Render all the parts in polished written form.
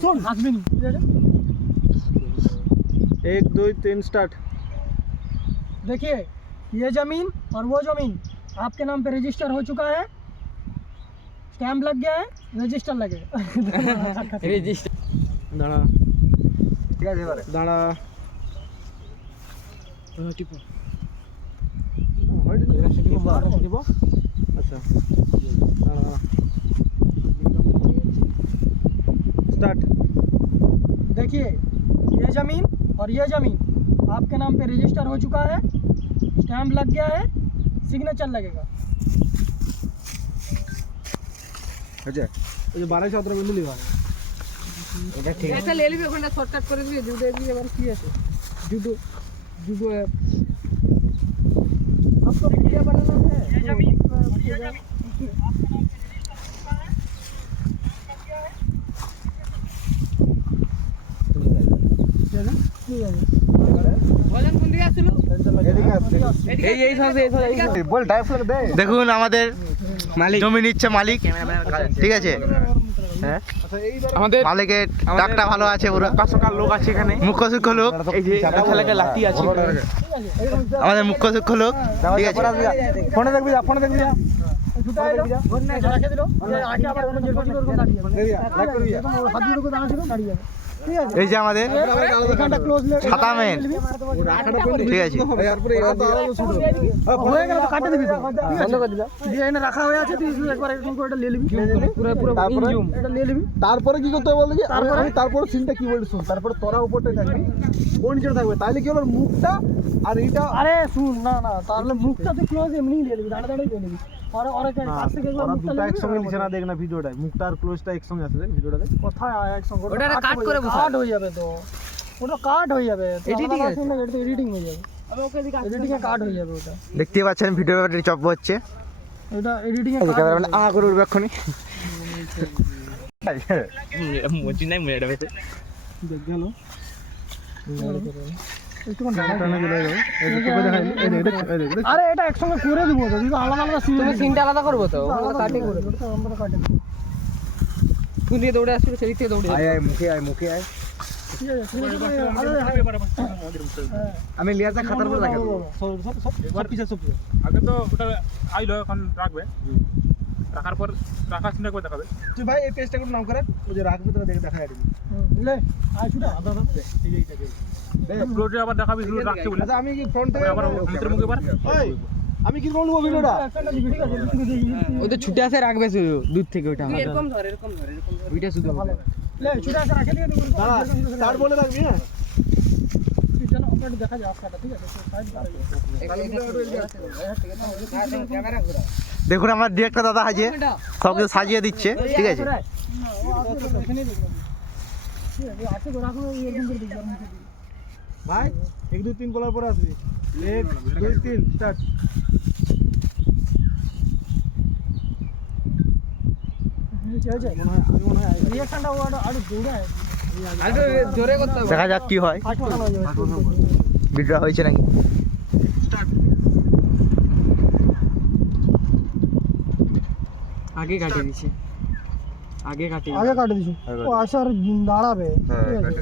सुन हंसबी नहीं। 1 2 3 स्टार्ट। देखिए ये ज़मीन और वो ज़मीन आपके नाम पे रजिस्टर हो चुका है, स्टैम्प लग गया है, रजिस्टर लगेगा। রেজিস্টার দাঁড়া ঠিক আছে এবারে দাঁড়া টিপো আচ্ছা দাঁড়া स्टार्ट। देखिए ये ज़मीन और ये ज़मीन आपके नाम पे रजिस्टर हो चुका है, स्टैम्प लग गया है, सिग्नेचर लगेगा। আচ্ছা এই যে 12 17 বিন্দু লিখা এটা ঠিক আছে এটা ले লিবি ওখানে শর্টকাট করে দিবি জুডো দিয়ে এবার কি আছে জুডো জুডো অ্যাপ आपको वीडियो बनाना है ये जमीन ये जमीन आपके नाम पे ভজন কোন দিকে আসলো এই এই সব এই বল টাইপ করে দে। দেখুন আমাদের মালিক জমি নিচ্ছে মালিক, ঠিক আছে। হ্যাঁ আমাদের মালিকের ডাকটা ভালো আছে, পুরো সকাল লোক আছে এখানে মুখ্য সূক্ষ্ম লোক, এই যে ছেলেকে লাঠি আছে আমাদের মুখ্য সূক্ষ্ম লোক, ঠিক আছে। ফোনে দেখবি যা, ফোনে দেখবি যা। জুতা এলো রাখে দিল যে আগে আবার কোনো যেরকম যেরকম দাঁড়িয়ে যাবে, লাইক করবি যা। হাত দুটো দাঁড়া ছিল দাঁড়িয়ে যাবে, ঠিক আছে। এই যে আমাদের এখানটা ক্লোজ ছাতা মেন, ঠিক আছে। তারপরে এরা তো আলাদা শুরু হয়ে গেল তো কাটে দিবি তো, বন্ধ করে দিলা দিয়ে এনে রাখা হয়ে আছে, তুই শুধু একবার এরকম করে এটা নিয়ে নিবি, পুরো পুরো তারপরে এটা নিয়ে নিবি। তারপরে কি করতে হবে বল দেখি। আমি তারপরে সিনটা কি বলছিস শুন। তারপরে তোরা উপরটাই থাকবি, ও নিচে থাকবে, তাহলে কি হলো মুখটা আর এইটা। আরে শুন না না, তাহলে মুখটা তুই ক্লোজ এমনি নিয়ে নিবি, দাঁড়া দাঁড়াই নিয়ে নিবি। আর আর কাছ থেকে একবার ওরা মুখটা দুটো নিবি, একসঙ্গে নিচে না দেখ না ভিডিওটা, মুখটা আর ক্লোজটা একসঙ্গে আছে দেখ ভিডিওটাতে। কোথায় আয় একসঙ্গে ওটা কাট করে বসা কাট হয়ে যাবে তো, ওটা কাট হয়ে যাবে, এডিটিং আছে না, এটা এডিটিং হয়ে যাবে, এডিটিং এ কাট হয়ে যাবে ওটা, দেখতেই পাচ্ছেন ভিডিও ব্যাপারে চপ হচ্ছে, এটা এডিটিং এ ক্যামেরাম্যান আ করে উঠবে এক্ষুনি। মজি নাই মরে যাবে দেখ গেল একটুখানি টানা চলে গেল। এই যে তোকে দেখাই, এই দেখ এই দেখ। আরে এটা একসঙ্গে করে দিব তো, কিন্তু আলাদা আলাদা সিন তুমি সিনটা আলাদা করবো তো ওগুলো কাটিং করে আমরা কাটে তুই দিয়ে দৌড়ে আসছিস সেদিক থেকে দৌড়ে আয় আয় মুখে আয়, মুখে আয়। ঠিক আছে আমি লিয়াজা খাতার উপর রাখা দেবো। সব পিছে সব আগে তো ওটা আইলো এখন রাখবে রাখার পর রাখা চিন্তা করে দেখাবে তুই ভাই এই পেজটা একটু নাম করে, ওই যে রাখবে তোরা দেখে দেখাই দিবি। লে আয় ছুটা আদা আদা এই এইটা প্লটে আবার দেখাবি শুধু রাখছে বলে আচ্ছা আমি কি ফ্রন্ট থেকে আবার ভিতরে মুখে এবার ওই আমি কি করব ভিডিওটা? একটা দিবি, ঠিক আছে ও তো ছুটে আসে রাখবে শুধু দূর থেকে ওটা তুই এরকম ধর এরকম ধর এরকম ধর ওইটা শুধু লে ছুটা আছে রাখে দিয়ে দেবো, দাঁড়া স্টার্ট বলে রাখবি। হ্যাঁ যেন আপনাদের দেখা যায় আপনারা, ঠিক আছে সাইড ক্যামেরা ঘোরা দেখুন আমার ডিরেক্টর দাদা আছে, সব কিছু সাজিয়ে দিচ্ছে, ঠিক আছে। এখানে দেখুন, ঠিক আছে আছে তো রাখো, এরকম করে দেখি আমি ভাই 1 2 3 বলার পর আসবি। 1 2 3 স্টার্ট। আমি মনে হয় রিঅ্যাকশনটা ওটা আরো দৌড়ায়, আরে জোরে করতে হবে দেখা যাক কি হয়, ফাস্ট হয়ে যাবে। ভিডিওটা হয়েছে নাকি। আগে কাটিয়ে দিছে আগে কাটিয়ে আগে কাটে দিছি, ও আসার দাঁড়াবে,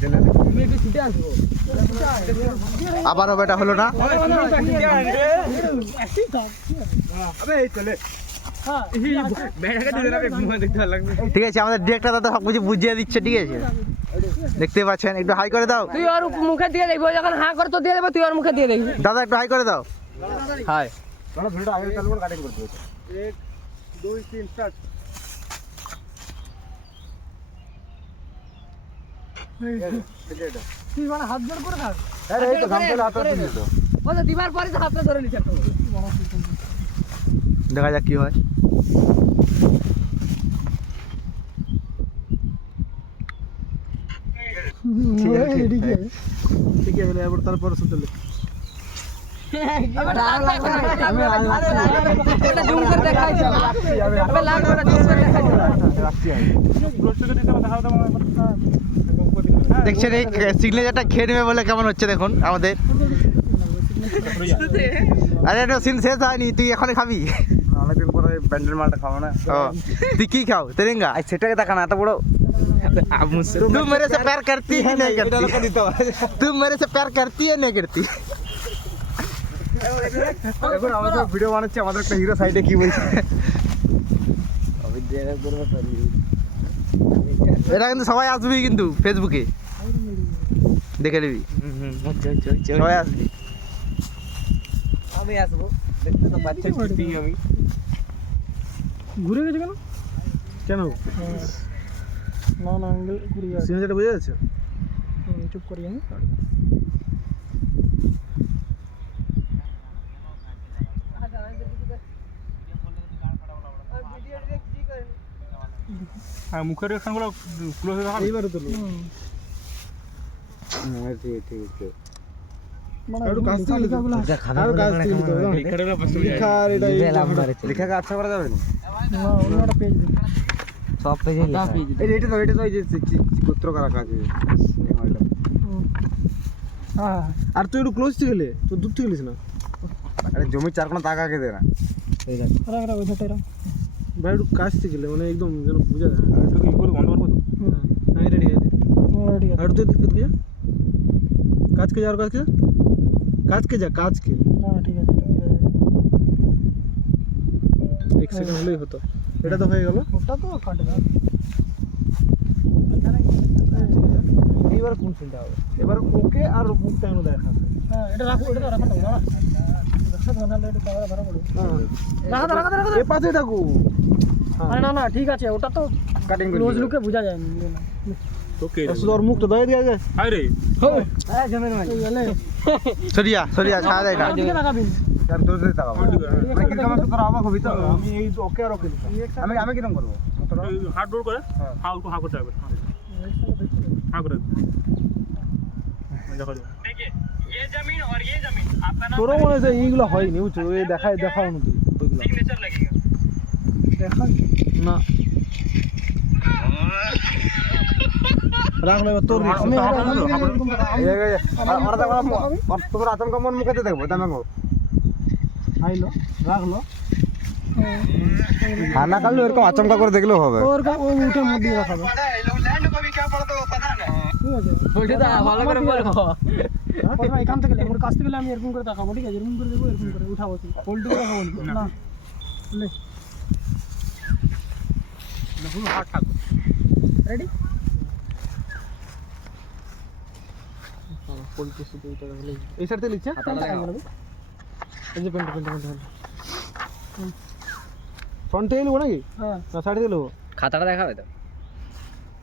ঠিক আছে তুমি একটু ছুটে আসবো আবার হবে, এটা হলো না। আবে এই চলে। হ্যাঁ ব্যাটাকে দিতে হবে ঘুমা দেখতে ভালো লাগবে ঠিক আছে, আমাদের ডিরেক্টর দাদা সব কিছু বুঝিয়ে দিচ্ছে, ঠিক আছে। দেখতে পাচ্ছেন, একটু হাই করে দাও তুই ওর মুখে দিয়ে দেখবি ও যখন হাঁ করে তো দিয়ে দেবে, তুই ওর মুখে দিয়ে দেখবি দাদা, একটু হাই করে দাও। হাই দাঁড়া ভিডিওটা আগে চালু করে কাটিং করতে হবে। 1 2 3 স্টার্ট। তুই মানে হাত জোর করে থাক, আরে এই তো গামছাটা হাতে তুলে দাও। ও তো দিবার পরে তো হাতটা ধরে নিচ্ছে দেখা যাক কি হয়। এদিকে ঠিক আছে এবার তারপর চলে। এটা জুম করে দেখাইছে আবে লাগ ওটা জুম করে দেখাইছে রাখছি আমি। প্লট থেকে দিতে দেখা দাও দেখছেন এই সিগনেচারটা খেয়ে নেবে বলে কেমন হচ্ছে দেখুন আমাদের। আরে এটা সিন শেষ হয়নি, তুই এখনই খাবি। অনেকদিন পরে ব্যান্ডের মালটা খাবো না। ও তুই কি খাও? তেরেঙ্গা? সেটাকে দেখা না এত বড় तुम मेरे से प्यार करती है नहीं करती तुम मेरे से प्यार करती है नहीं करती এখন আমাদের ভিডিও বানাচ্ছে আমাদের একটা হিরো সাইডে কি বলছে এটা কিন্তু সবাই আসবি কিন্তু ফেসবুকে দেখে নিবি সবাই আসবি আমি আসবো দেখতে তো বাচ্চা ছুটি আমি ঘুরে গেছে কেন? কেন না না অ্যাঙ্গেল ঘুরে গেছে। সিনেমাটা বুঝে যাচ্ছে চুপ করি আমি। আর মুখের রেখাগুলো ক্লোজ হয়ে রাখা এইবারে তো মানে একটু কাছ থেকে লেখাগুলো আরো কাছ থেকে নিতে হবে লেখাটা পাশে লেখা আর এটা লেখাকে আচ্ছা করা যাবে না না অন্য একটা পেজ দিন। সব পেজে লেখা এটা তো এই যে চিত্র করা কাজ হ্যাঁ আর তুই একটু ক্লোজ থেকে গেলে তুই দূর থেকে গেলিস না আরে জমির চার কোণা তাকা কে দে না রাখ রাখ ওইটা রাখ। ভাই একটু কাছ থেকে গেলে মানে একদম যেন বোঝা যায় একটু কি করে বন্ধ করবো হ্যাঁ রেডি হয়ে রেডি আর তুই এদিকে যা কাজকে যা আর কাজকে যা কাজকে হ্যাঁ ঠিক আছে এক সেকেন্ড হলেই হতো এটা তো হয়ে গেল ওটা তো কাটে দাও। এইবার কোন সিনটা হবে এবার ওকে আর মুখটা এনে দেখা হ্যাঁ এটা রাখো এটা রাখো না রাখা দাও না এটা ক্যামেরা ধরা পড়ে। রাখা দাও এ পাশে থাকো আরে না না ঠিক আছে ওটা তো কাটিং ক্লোজ লুকে বোঝা যায় না। ওকে শুধু ওর মুখটা ধরে দিয়ে যায় আই রে হ্যাঁ জমের মানে এলে সরিয়া ছাড়া দেয় না দিকে রাখাবেন। আর তোর দিতে তাকাও মানে কি কাম তোর অবাক হবি তো আমি এই ওকে আর ওকে আমি কিরকম করব হাত ডোর করে হাউ টু হাউ করতে হবে হাউ করে দেখো তোরও মনে হয় এইগুলো হয়নি বুঝছো এই দেখাও না তুই দেখা না রাখলে তোর আমি তোমার আতঙ্ক মন মুখে দেখবো তামাকো আইলো রাখলো খানা কাটলে এরকম আচমকা করে দেখলেও হবে ওর ও উঠে মধ্যে রাখাবে। ঠিক আছে ভালো করে বলবো। প্রথমে এখান থেকে ওর কাছ থেকে আমি এরকম করে দেখাবো ঠিক আছে এরকম করে দেবো এরকম করে উঠাবো পোল্টু করে দেখাবো না লে রেডি পোল্টু শুধু এটা হলে এই সাইড থেকে লিখছে এই যে পেন্ট ফ্রন্টে এলো নাকি হ্যাঁ না সাইড থেকে এলো খাতাটা দেখাবে তো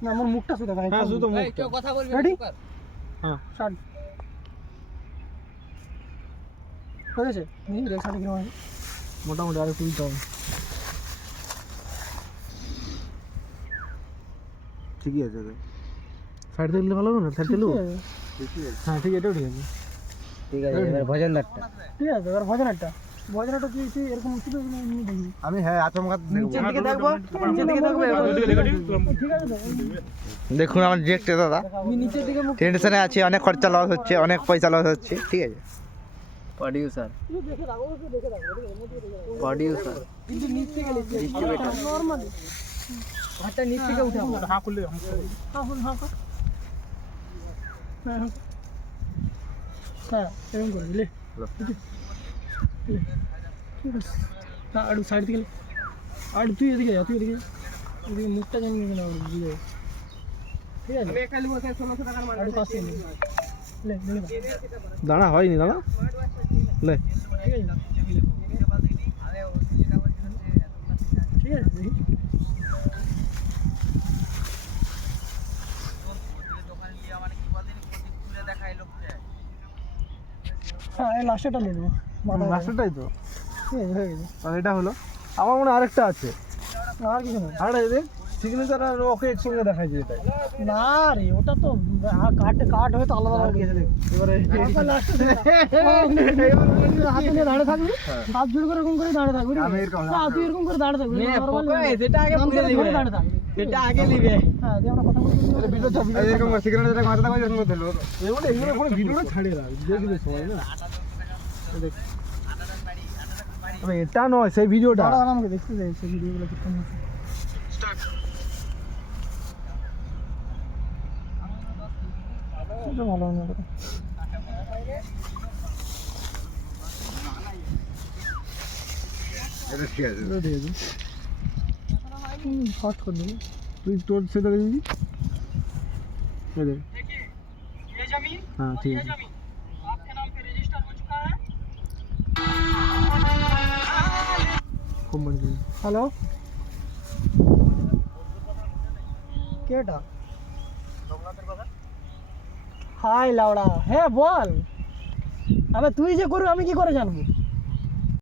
না আমার মুখটা শুধু দেখা হ্যাঁ শুধু মুখটা কথা বলবি রেডি হ্যাঁ স্টার্ট হয়ে গেছে নেই দেখ সাথে কিরকম আছে মোটামুটি আরো তুলতে হবে ঠিকই আছে সাইড থেকে ভালো হবে না সাইড থেকে হ্যাঁ ঠিক এটাও ঠিক আছে ঠিক আছে এবার ভজনদারটা ঠিক আছে এবার ভজনাটা কি এরকম ছিল দেখি আমি হ্যাঁ আচমকা নিচের দিকে দেখবো নিচের দিকে দেখবো ঠিক আছে দেখুন আমার ডিরেক্টর দাদা আমি নিচের দিকে মুখ টেনশনে আছে অনেক খরচা লস হচ্ছে অনেক পয়সা লস হচ্ছে ঠিক আছে প্রোডিউসার দেখে রাখো দেখে রাখো প্রোডিউসার কিন্তু নিচ থেকে নরমালি হাতটা নিচ থেকে উঠাবো হাঁ খুললে হ্যাঁ এরকম করে লে ঠিক আছে না আর সাইড থেকে আর তুই এদিকে যা এদিকে মুখটা জানি না বুঝে ঠিক আছে আমি খালি বসে 1600 টাকার মাল আর পাশে লে দাঁড়া হয়নি দাঁড়া লে ঠিক আছে ঠিক আছে দেখি হ্যাঁ এই লাস্টটা নিয়ে নেবো লাস্টটাই তো ঠিক আছে হয়ে গেছে আর এটা হলো আমার মনে হয় আরেকটা আছে আর কিছু না আরেকটা দেখ সিগনেচার আর ওকে একসঙ্গে দেখাই যায় তাই না রে ওটা তো কাট হয়ে তো আলাদা লাগে এবারে হাতে নিয়ে দাঁড়িয়ে থাকবি হাত জোড় করে এরকম করে দাঁড়িয়ে থাকবি তুই এরকম করে দাঁড়িয়ে থাকবি সেটা আগে দাঁড়িয়ে থাকবি সেটা আগে নিবে হ্যাঁ দিয়ে আমরা কথা বলছি এরকম সিগারেট যেটা মাথা থাকবে এরকম দিলো এবারে এগুলো পুরো ভিডিওটা ছাড়িয়ে রাখ দেখবে সবাই না তবে এটা নয় সেই ভিডিওটা আমাকে দেখতে যাই সেই ভিডিওগুলো কিরকম হচ্ছে এটা ভালো না করে এটা ঠিক আছে এটা দিয়ে দিই ফাস্ট করে দিবি তুই তোর সেটা দিবি ये देख ये जमीन हाँ ठीक है जमीन आपके नाम पे रजिस्टर हो चुका है खूब बढ़िया हेलो केटा হাই লাউড়া হ্যাঁ বল আবে তুই যে করু আমি কি করে জানবো